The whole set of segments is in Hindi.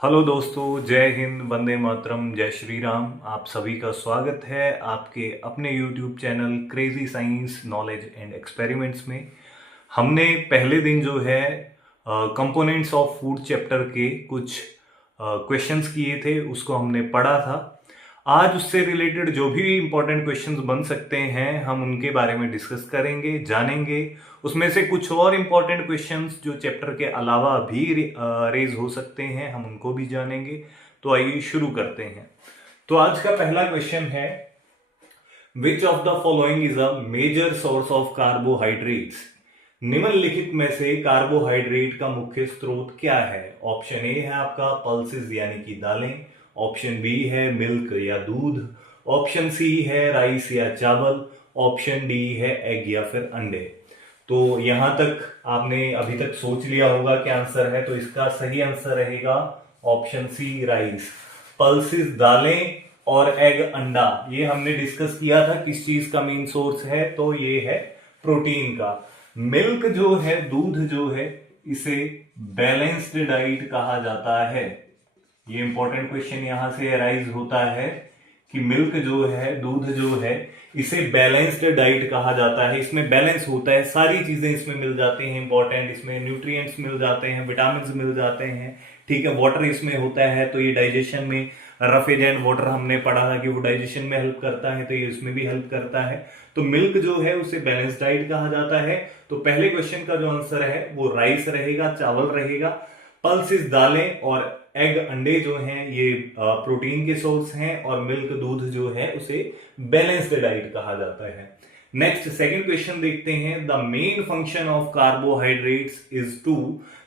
हेलो दोस्तों, जय हिंद, वंदे मातरम, जय श्री राम। आप सभी का स्वागत है आपके अपने YouTube channel crazy science knowledge and experiments में। हमने पहले दिन जो है कंपोनेंट्स ऑफ फूड चैप्टर के कुछ क्वेश्चंस किए थे, उसको हमने पढ़ा था। आज उससे रिलेटेड जो भी इंपॉर्टेंट क्वेश्चंस बन सकते हैं हम उनके बारे में डिस्कस करेंगे, जानेंगे। उसमें से कुछ और इंपॉर्टेंट क्वेश्चंस जो चैप्टर के अलावा भी रेज हो सकते हैं, हम उनको भी जानेंगे। तो आइए शुरू करते हैं। तो आज का पहला क्वेश्चन है, which of the following is a major source of carbohydrates. निम्नलिखित में से कार्बोहाइड्रेट का मुख्य स्रोत क्या है? ऑप्शन ए है आपका पल्सेस यानी कि दालें, ऑप्शन बी है मिल्क या दूध, ऑप्शन सी है राइस या चावल, ऑप्शन डी है एग या फिर अंडे। तो यहां तक आपने अभी तक सोच लिया होगा क्या आंसर है, तो इसका सही आंसर रहेगा ऑप्शन सी राइस। पल्सेस दालें और एग अंडा, ये हमने डिस्कस किया था किस चीज का मेन सोर्स है, तो ये है प्रोटीन का। मिल्क जो है, दूध जो है, इसे बैलेंस्ड डाइट कहा जाता है। ये इंपॉर्टेंट क्वेश्चन यहां से अराइज होता है कि मिल्क जो है, दूध जो है, इसे बैलेंस्ड डाइट कहा जाता है। इसमें बैलेंस होता है, सारी चीजें इसमें मिल जाती हैं इंपॉर्टेंट, इसमें न्यूट्रिएंट्स मिल जाते हैं, विटामिन मिल जाते हैं, ठीक है। वाटर इसमें होता है, तो ये डाइजेशन में, रफेज एंड वाटर हमने पढ़ा था कि वो डाइजेशन में हेल्प करता है, तो ये इसमें भी हेल्प करता है। तो मिल्क जो है उसे बैलेंस डाइट कहा जाता है। तो पहले क्वेश्चन का जो आंसर है वो राइस रहेगा, चावल रहेगा। पल्सेस दालें और एग अंडे जो हैं ये प्रोटीन के सोर्स हैं, और मिल्क दूध जो है उसे बैलेंस्ड डाइट कहा जाता है। नेक्स्ट सेकंड क्वेश्चन देखते हैं, the main function of carbohydrates is to.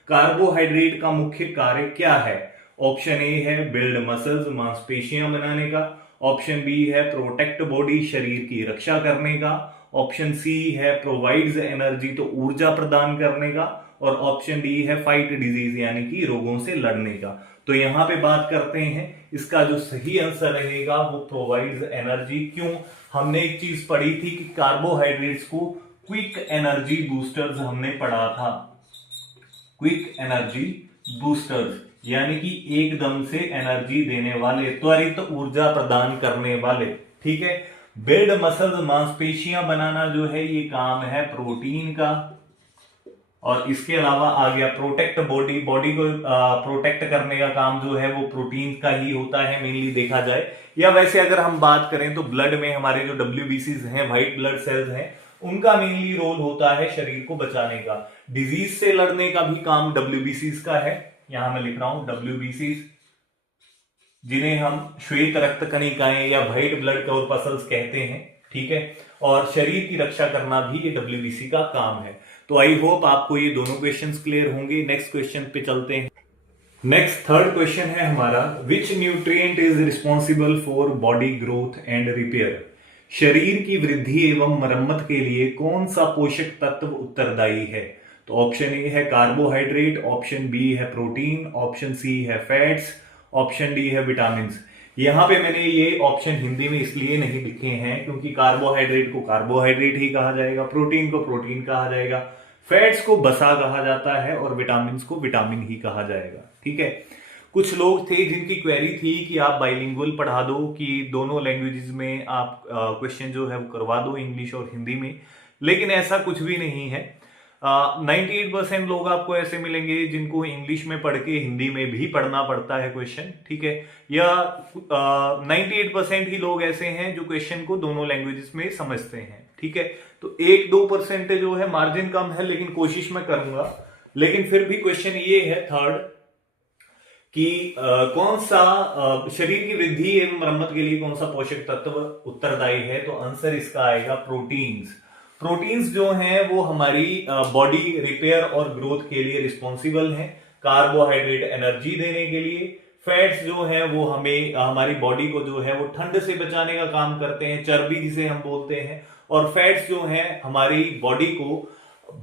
Carbohydrate का मुख्य कार्य क्या है? ऑप्शन ए है बिल्ड मसल्स, मांसपेशियां बनाने का, ऑप्शन बी है प्रोटेक्ट बॉडी, शरीर की रक्षा करने का, ऑप्शन सी है प्रोवाइड्स एनर्जी, तो ऊर्जा प्रदान करने का, और ऑप्शन डी है फाइट डिजीज यानी कि रोगों से लड़ने का। तो यहां पे बात करते हैं, इसका जो सही आंसर रहेगा वो प्रोवाइड्स एनर्जी। क्यों? हमने एक चीज पढ़ी थी कि कार्बोहाइड्रेट्स को क्विक एनर्जी बूस्टर्स हमने पढ़ा था। क्विक एनर्जी बूस्टर्स यानी कि एकदम से एनर्जी देने वाले, त्वरित ऊर्जा प्रदान करने वाले, ठीक है। बिल्ड मसल्स, मांसपेशियां बनाना जो है ये काम है प्रोटीन का। और इसके अलावा आ गया प्रोटेक्ट बॉडी, बॉडी को प्रोटेक्ट करने का काम जो है वो प्रोटीन का ही होता है मेनली देखा जाए। या वैसे अगर हम बात करें तो ब्लड में हमारे जो डब्ल्यूबीसीज हैं, व्हाइट ब्लड सेल्स हैं, उनका मेनली रोल होता है शरीर को बचाने का। डिजीज से लड़ने का भी काम डब्ल्यूबीसीज का है। यहां मैं लिख रहा हूं डब्ल्यूबीसीज, जिन्हें हम श्वेत रक्त कणिकाएं या व्हाइट ब्लड कॉर्पसल्स कहते हैं, ठीक है। और शरीर की रक्षा करना भी ये डब्ल्यूबीसी का काम है। तो आई होप आपको ये दोनों क्वेश्चंस क्लियर होंगे। नेक्स्ट क्वेश्चन पे चलते हैं। नेक्स्ट थर्ड क्वेश्चन है हमारा, विच nutrient is responsible for body growth and repair. शरीर की वृद्धि एवं मरम्मत के लिए कौन सा पोषक तत्व उत्तरदायी है? तो ऑप्शन ए है कार्बोहाइड्रेट, ऑप्शन बी है प्रोटीन, ऑप्शन सी है फैट्स, ऑप्शन डी है विटामिन। यहां पे मैंने ये ऑप्शन हिंदी में इसलिए नहीं लिखे हैं क्योंकि कार्बोहाइड्रेट को कार्बोहाइड्रेट ही कहा जाएगा, प्रोटीन को प्रोटीन कहा जाएगा, फैट्स को बसा कहा जाता है, और विटामिन को विटामिन ही कहा जाएगा, ठीक है। कुछ लोग थे जिनकी क्वेरी थी कि आप बाइलिंगुअल पढ़ा दो, कि दोनों लैंग्वेजेस में आप क्वेश्चन जो है वो करवा दो, इंग्लिश और हिंदी में। लेकिन ऐसा कुछ भी नहीं है। 98% लोग आपको ऐसे मिलेंगे जिनको इंग्लिश में पढ़ के हिंदी में भी पढ़ना पड़ता है क्वेश्चन, ठीक है। या 98% ही लोग ऐसे हैं जो क्वेश्चन को दोनों लैंग्वेजेस में समझते हैं, ठीक है। तो 1-2% जो है मार्जिन कम है, लेकिन कोशिश मैं करूंगा। लेकिन फिर भी क्वेश्चन ये है थर्ड कि कौन सा शरीर की वृद्धि एवं मरम्मत के लिए कौन सा पोषक तत्व उत्तरदायी है? तो आंसर इसका आएगा प्रोटीन्स। प्रोटीन्स जो हैं वो हमारी बॉडी रिपेयर और ग्रोथ के लिए रिस्पॉन्सिबल हैं। कार्बोहाइड्रेट एनर्जी देने के लिए, फैट्स जो है वो हमें हमारी बॉडी को जो है वो ठंड से बचाने का काम करते हैं, चर्बी जिसे हम बोलते हैं। और फैट्स जो है हमारी बॉडी को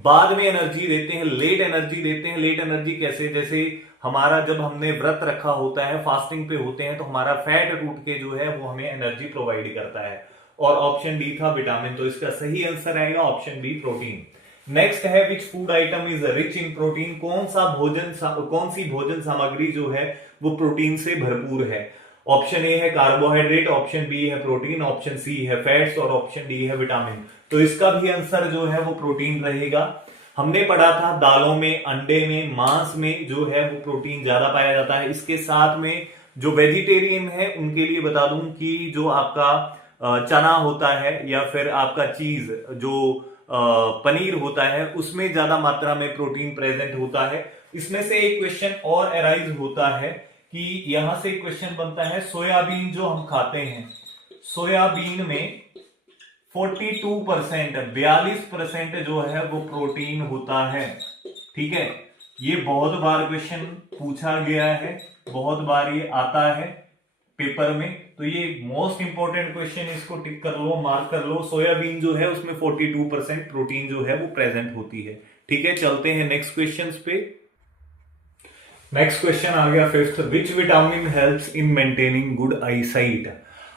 बाद में एनर्जी देते हैं, लेट एनर्जी देते हैं। लेट एनर्जी कैसे? जैसे हमारा जब हमने व्रत रखा होता है, फास्टिंग पे होते हैं, तो हमारा फैट टूट के जो है वो हमें एनर्जी प्रोवाइड करता है। और ऑप्शन डी था विटामिन, तो इसका सही आंसर आएगा ऑप्शन बी प्रोटीन। नेक्स्ट है which food item is rich in protein, कौन सी भोजन सामग्री जो है वो प्रोटीन से भरपूर है। ऑप्शन ए है कार्बोहाइड्रेट, ऑप्शन बी है प्रोटीन, ऑप्शन सी है फैट्स और ऑप्शन डी है विटामिन। तो इसका भी आंसर जो है वो प्रोटीन रहेगा। हमने पढ़ा था दालों में, अंडे में, मांस में जो है वो प्रोटीन ज्यादा पाया जाता है। इसके साथ में जो वेजिटेरियन है उनके लिए बता दूं कि जो आपका चना होता है या फिर आपका चीज जो पनीर होता है उसमें ज्यादा मात्रा में प्रोटीन प्रेजेंट होता है। इसमें से एक क्वेश्चन और अराइज होता है कि यहां से क्वेश्चन बनता है सोयाबीन जो हम खाते हैं, सोयाबीन में 42% जो है वो प्रोटीन होता है। ठीक है, ये बहुत बार क्वेश्चन पूछा गया है, बहुत बार ये आता है पेपर में, तो ये मोस्ट इंपॉर्टेंट क्वेश्चन, इसको टिक कर लो, मार्क कर लो। सोयाबीन जो है उसमें 42% प्रोटीन जो है वो प्रेजेंट होती है। ठीक है, चलते हैं नेक्स्ट क्वेश्चन पे। नेक्स्ट क्वेश्चन आ गया fifth, which vitamin helps in maintaining good eyesight,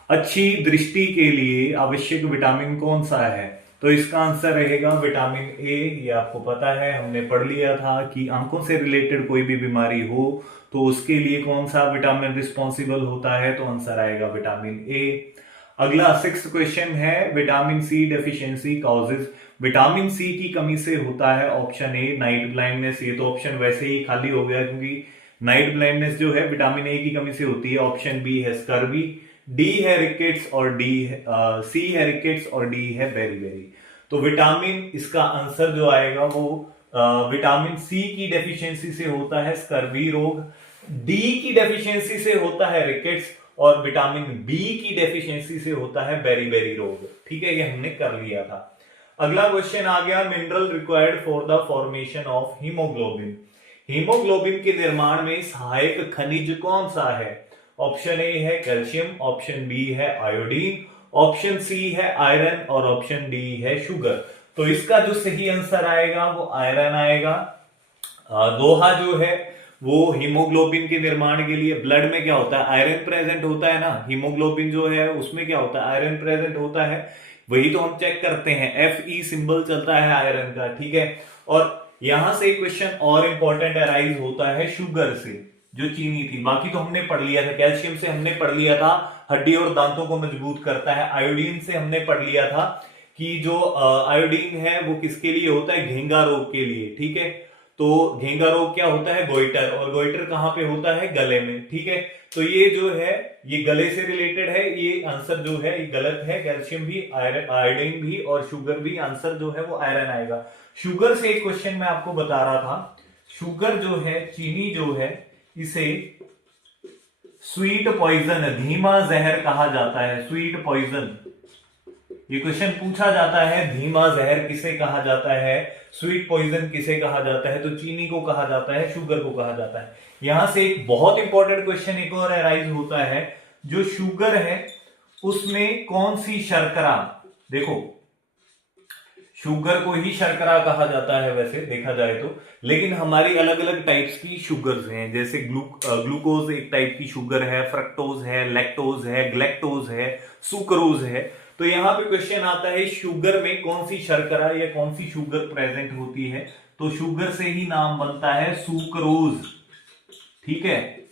अच्छी दृष्टि के लिए आवश्यक विटामिन कौन सा है। तो इसका आंसर रहेगा विटामिन ए। ये आपको पता है, हमने पढ़ लिया था कि आंखों से रिलेटेड कोई भी बीमारी हो तो उसके लिए कौन सा विटामिन रिस्पॉन्सिबल होता है, तो आंसर आएगा विटामिन ए। अगला सिक्स्थ क्वेश्चन है, vitamin C deficiency causes, vitamin C की कमी से होता है ऑप्शन ए नाइट ब्लाइंडनेस। ये तो ऑप्शन वैसे ही खाली हो गया क्योंकि नाइट ब्लाइंडनेस जो है विटामिन ए की कमी से होती है। ऑप्शन बी है स्कर्वी, डी है रिकेट्स और डी है सी है रिकेट्स और डी है बेरीबेरी। तो विटामिन, इसका आंसर जो आएगा वो विटामिन सी की डेफिशिएंसी से होता है स्कर्वी रोग, डी की डेफिशिएंसी से होता है रिकेट्स और विटामिन बी की डेफिशिएंसी से होता है बेरीबेरी रोग। ठीक है, ये हमने कर लिया था। अगला क्वेश्चन आ गया, mineral required for the formation of haemoglobin, haemoglobin के निर्माण में सहायक खनिज कौन सा है। ऑप्शन ए है कैल्शियम, ऑप्शन बी है आयोडीन, ऑप्शन सी है आयरन और ऑप्शन डी है शुगर। तो इसका जो सही आंसर आएगा वो आयरन आएगा। लोहा जो है वो हीमोग्लोबिन के निर्माण के लिए, ब्लड में क्या होता है, आयरन प्रेजेंट होता है ना, हीमोग्लोबिन जो है उसमें क्या होता है, आयरन प्रेजेंट होता है, वही तो हम चेक करते हैं, Fe सिंबल चलता है आयरन का। ठीक है, और यहां से क्वेश्चन और इंपॉर्टेंट अराइज होता है शुगर से, जो चीनी थी। बाकी तो हमने पढ़ लिया था, कैल्शियम से हमने पढ़ लिया था हड्डी और दांतों को मजबूत करता है, आयोडीन से हमने पढ़ लिया था कि जो आयोडीन है वो किसके लिए होता है, घेंगा रोग के लिए। ठीक है, तो घेंगा रोग क्या होता है, गोइटर, और गोइटर कहां पे होता है, गले में। ठीक है, तो ये जो है ये गले से रिलेटेड है, ये आंसर जो है ये गलत है, कैल्शियम भी, आयोडीन भी और शुगर भी, आंसर जो है वो आयरन आएगा। शुगर से एक क्वेश्चन मैं आपको बता रहा था, शुगर जो है, चीनी जो है, इसे स्वीट पॉइजन, धीमा जहर कहा जाता है, स्वीट पॉइजन। ये क्वेश्चन पूछा जाता है, धीमा जहर किसे कहा जाता है, स्वीट पॉइजन किसे कहा जाता है, तो चीनी को कहा जाता है, शुगर को कहा जाता है। यहां से एक बहुत इंपॉर्टेंट क्वेश्चन एक और अराइज होता है, जो शुगर है उसमें कौन सी शर्करा, देखो शुगर को ही शर्करा कहा जाता है वैसे देखा जाए तो, लेकिन हमारी अलग अलग टाइप्स की शुगर्स हैं, जैसे ग्लूकोज एक टाइप की शुगर है, फ्रक्टोज है, लैक्टोज है, ग्लैक्टोज है, सुक्रोज है। तो यहां पे क्वेश्चन आता है शुगर में कौन सी शर्करा या कौन सी शुगर प्रेजेंट होती है, तो शुगर से ही नाम बनता है सुक्रोज। ठीक है,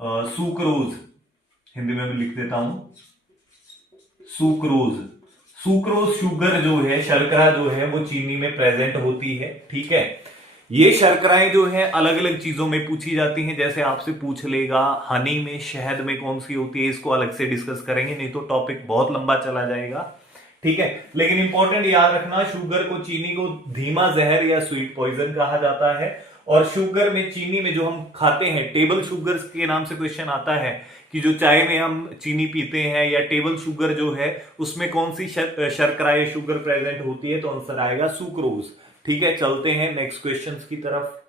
सुक्रोज, हिंदी में भी लिख देता हूं, सुक्रोज। सुक्रोज शुगर जो है, शर्करा जो है वो चीनी में प्रेजेंट होती है। ठीक है, ये शर्कराएं जो है अलग अलग चीजों में पूछी जाती हैं, जैसे आपसे पूछ लेगा हनी में, शहद में कौन सी होती है, इसको अलग से डिस्कस करेंगे, नहीं तो टॉपिक बहुत लंबा चला जाएगा। ठीक है, लेकिन इंपॉर्टेंट याद रखना, शुगर को, चीनी को धीमा जहर या स्वीट पॉइजन कहा जाता है। और शुगर में, चीनी में जो हम खाते हैं, टेबल शुगर के नाम से क्वेश्चन आता है कि जो चाय में हम चीनी पीते हैं या टेबल शुगर जो है उसमें कौन सी शर्करा या शुगर प्रेजेंट होती है, तो आंसर आएगा सुक्रोज। ठीक है, चलते हैं नेक्स्ट क्वेश्चंस की तरफ।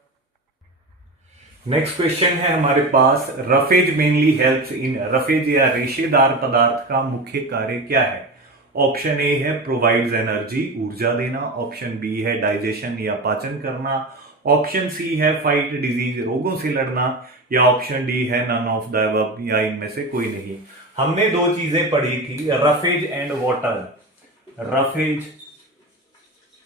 नेक्स्ट क्वेश्चन है हमारे पास, roughage mainly helps in, roughage या रेशेदार पदार्थ का मुख्य कार्य क्या है। ऑप्शन ए है प्रोवाइड्स एनर्जी, ऊर्जा देना, ऑप्शन बी है डाइजेशन या पाचन करना, ऑप्शन सी है फाइट डिजीज, रोगों से लड़ना, या ऑप्शन डी है नन ऑफ द अबव, या इनमें से कोई नहीं। हमने दो चीजें पढ़ी थी, रफेज एंड वाटर, रफेज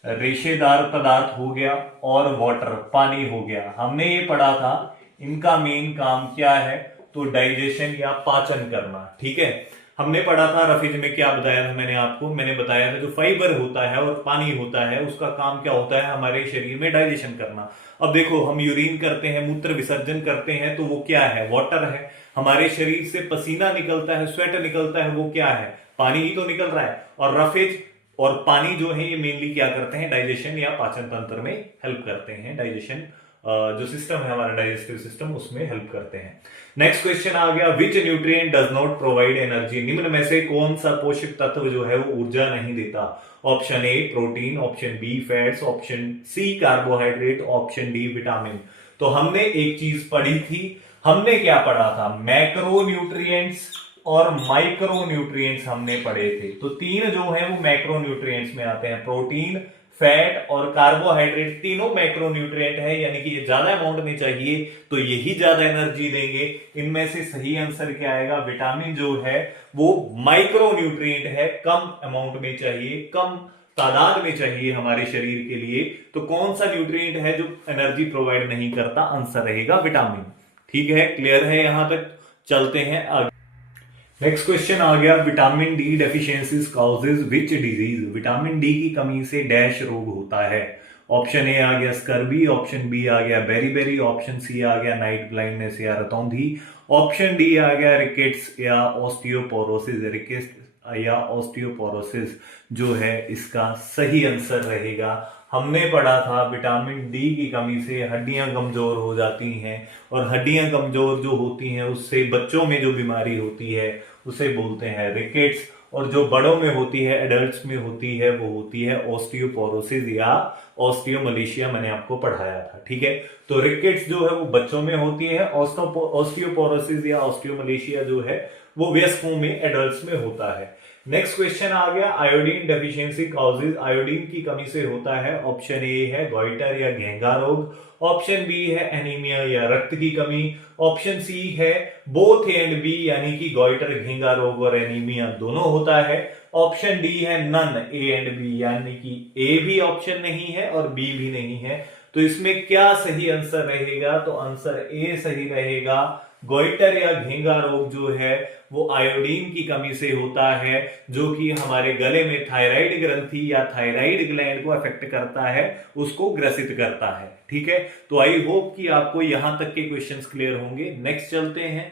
रेशेदार पदार्थ हो गया और वाटर पानी हो गया। हमने ये पढ़ा था इनका मेन काम क्या है, तो डाइजेशन या पाचन करना। ठीक है, हमने पढ़ा था रफीज में, क्या बताया था मैंने आपको, मैंने बताया था जो फाइबर होता है और पानी होता है उसका काम क्या होता है हमारे शरीर में, डाइजेशन करना। अब देखो हम यूरिन करते हैं, मूत्र विसर्जन करते हैं, तो वो क्या है, वाटर है। हमारे शरीर से पसीना निकलता है, स्वेट निकलता है, वो क्या है, पानी ही तो निकल रहा है। और रफेज और पानी जो है ये मेनली क्या करते हैं, डाइजेशन या पाचन तंत्र में हेल्प करते हैं, डाइजेशन जो सिस्टम है हमारा डाइजेस्टिव सिस्टम उसमें हेल्प करते हैं। नेक्स्ट क्वेश्चन आ गया, विच nutrient does not provide energy, निम्न में से कौन सा पोषक तत्व जो है वो ऊर्जा नहीं देता। Option A protein, option B fats, option C carbohydrate, option D vitamin. तो हमने एक चीज पढ़ी थी, हमने क्या पढ़ा था, मैक्रो न्यूट्रिएंट्स और माइक्रो न्यूट्रिएंट्स हमने पढ़े थे। तो तीन जो है वो मैक्रो न्यूट्रिएंट्स में आते हैं, प्रोटीन, फैट और कार्बोहाइड्रेट, तीनों मैक्रोन्यूट्रिएंट है, यानी कि ये ज्यादा अमाउंट में चाहिए तो यही ज्यादा एनर्जी देंगे। इनमें से सही आंसर क्या आएगा, विटामिन जो है वो माइक्रोन्यूट्रिएंट है, कम अमाउंट में चाहिए, कम तादाद में चाहिए हमारे शरीर के लिए। तो कौन सा न्यूट्रिएंट है जो एनर्जी प्रोवाइड नहीं करता, आंसर रहेगा विटामिन। ठीक है, क्लियर है, यहां तक चलते हैं आगे। नेक्स्ट क्वेश्चन आ गया, vitamin D deficiencies causes which disease, vitamin D की कमी से डैश रोग होता है। ऑप्शन ए आ गया स्कर्बी, ऑप्शन बी आ गया बेरीबेरी, ऑप्शन सी आ गया नाइट ब्लाइंडनेस या रतौंधी, ऑप्शन डी आ गया रिकेट्स या ऑस्टियोपोरोसिस। रिकेट्स या ऑस्टियोपोरोसिस जो है इसका सही आंसर रहेगा। हमने पढ़ा था विटामिन डी की कमी से हड्डियां कमजोर हो जाती हैं, और हड्डियां कमजोर जो होती हैं उससे बच्चों में जो बीमारी होती है उसे बोलते हैं रिकेट्स, और जो बड़ों में होती है, एडल्ट्स में होती है, वो होती है ऑस्टियोपोरोसिस या ऑस्टियोमलेशिया, मैंने आपको पढ़ाया था। ठीक है, तो रिकेट्स जो है वो बच्चों में होती है, ऑस्टियोपोरोसिस या ऑस्टियोमलेशिया जो है वो वयस्कों में, एडल्ट्स में होता है। नेक्स्ट क्वेश्चन आ गया, आयोडीन डेफिशिएंसी कॉजेज, आयोडीन की कमी से होता है। ऑप्शन ए है गॉइटर या घेंगा रोग, ऑप्शन बी है एनीमिया या रक्त की कमी, ऑप्शन सी है बोथ ए एंड बी, यानी कि गॉइटर, घेंगा रोग और एनीमिया दोनों होता है, ऑप्शन डी है नन ए एंड बी, यानी कि ए भी ऑप्शन नहीं है और बी भी नहीं है। तो इसमें क्या सही आंसर रहेगा, तो आंसर ए सही रहेगा। गॉइटर या घेंगा रोग जो है वो आयोडीन की कमी से होता है, जो कि हमारे गले में थायराइड ग्रंथि या थायराइड ग्लैंड को अफेक्ट करता है, उसको ग्रसित करता है। ठीक है, तो आई होप कि आपको यहां तक के क्वेश्चंस क्लियर होंगे। नेक्स्ट चलते हैं।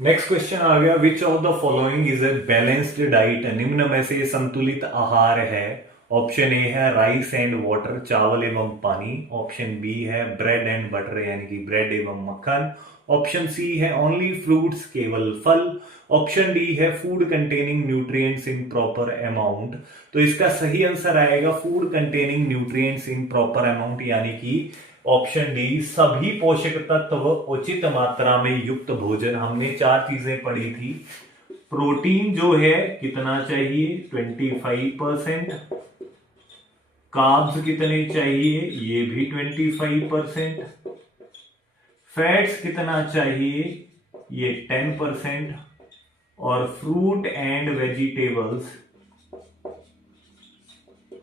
नेक्स्ट क्वेश्चन आ गया, विच of the following is a balanced diet, निम्न में से संतुलित आहार है। ऑप्शन ए है राइस एंड वाटर, चावल एवं पानी, ऑप्शन बी है ब्रेड एंड बटर, यानी कि ब्रेड एवं मक्खन, ऑप्शन सी है ओनली फ्रूट्स, केवल फल, ऑप्शन डी है food containing nutrients in proper amount. तो इसका सही आंसर आएगा food containing nutrients in proper amount, यानी कि ऑप्शन डी, सभी पोषक तत्व उचित मात्रा में युक्त भोजन। हमने चार चीजें पढ़ी थी, प्रोटीन जो है कितना चाहिए, 25%, कार्ब्स कितने चाहिए, ये भी 25%, फैट्स कितना चाहिए, ये 10%, और फ्रूट एंड वेजिटेबल्स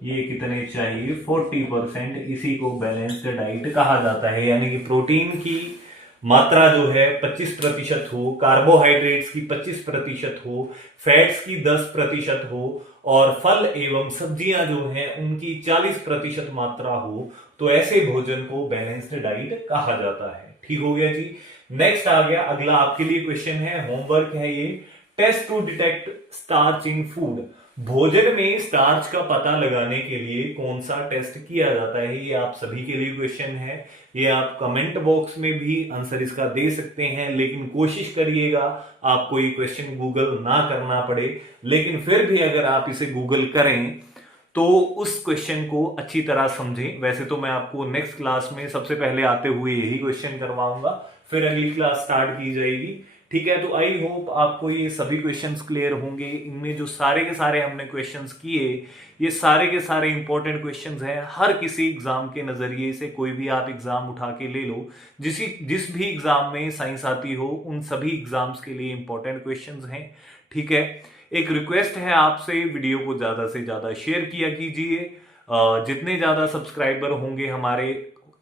ये कितने चाहिए, 40%। इसी को बैलेंस्ड डाइट कहा जाता है, यानी कि प्रोटीन की मात्रा जो है 25% हो, कार्बोहाइड्रेट्स की 25% हो, फैट्स की 10% हो, और फल एवं सब्जियां जो हैं उनकी 40% मात्रा हो, तो ऐसे भोजन को बैलेंस्ड डाइट कहा जाता है। ठीक हो गया जी। नेक्स्ट आ गया, अगला आपके लिए क्वेश्चन है, होमवर्क है ये, test to detect starch in food, भोजन में स्टार्च का पता लगाने के लिए कौन सा टेस्ट किया जाता है। ये आप सभी के लिए क्वेश्चन है, ये आप कमेंट बॉक्स में भी आंसर इसका दे सकते हैं, लेकिन कोशिश करिएगा आपको ये क्वेश्चन गूगल ना करना पड़े, लेकिन फिर भी अगर आप इसे गूगल करें तो उस क्वेश्चन को अच्छी तरह समझें। वैसे तो मैं आपको नेक्स्ट क्लास में सबसे पहले आते हुए यही क्वेश्चन करवाऊंगा, फिर अगली क्लास स्टार्ट की जाएगी। ठीक है, तो आई होप आपको ये सभी क्वेश्चंस क्लियर होंगे। इनमें जो सारे के सारे हमने क्वेश्चंस किए, ये सारे के सारे इंपॉर्टेंट क्वेश्चंस हैं। हर किसी एग्जाम के नजरिए से कोई भी आप एग्जाम उठा के ले लो, जिस भी एग्जाम में साइंस आती हो, उन सभी एग्जाम्स के लिए इंपॉर्टेंट क्वेश्चंस हैं। ठीक है, एक रिक्वेस्ट है आपसे, वीडियो को ज्यादा से ज्यादा शेयर किया कीजिए। जितने ज़्यादा सब्सक्राइबर होंगे हमारे,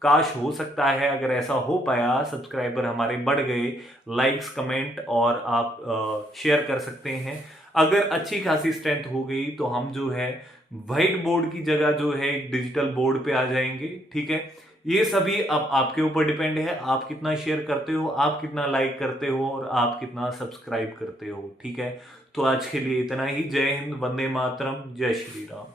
काश हो सकता है अगर ऐसा हो पाया, सब्सक्राइबर हमारे बढ़ गए, लाइक्स कमेंट और आप शेयर कर सकते हैं। अगर अच्छी खासी स्ट्रेंथ हो गई तो हम जो है व्हाइट बोर्ड की जगह जो है एक डिजिटल बोर्ड पे आ जाएंगे। ठीक है, ये सभी अब आपके ऊपर डिपेंड है, आप कितना शेयर करते हो, आप कितना लाइक करते हो और आप कितना सब्सक्राइब करते हो। ठीक है, तो आज के लिए इतना ही। जय हिंद, वंदे मातरम, जय श्री राम।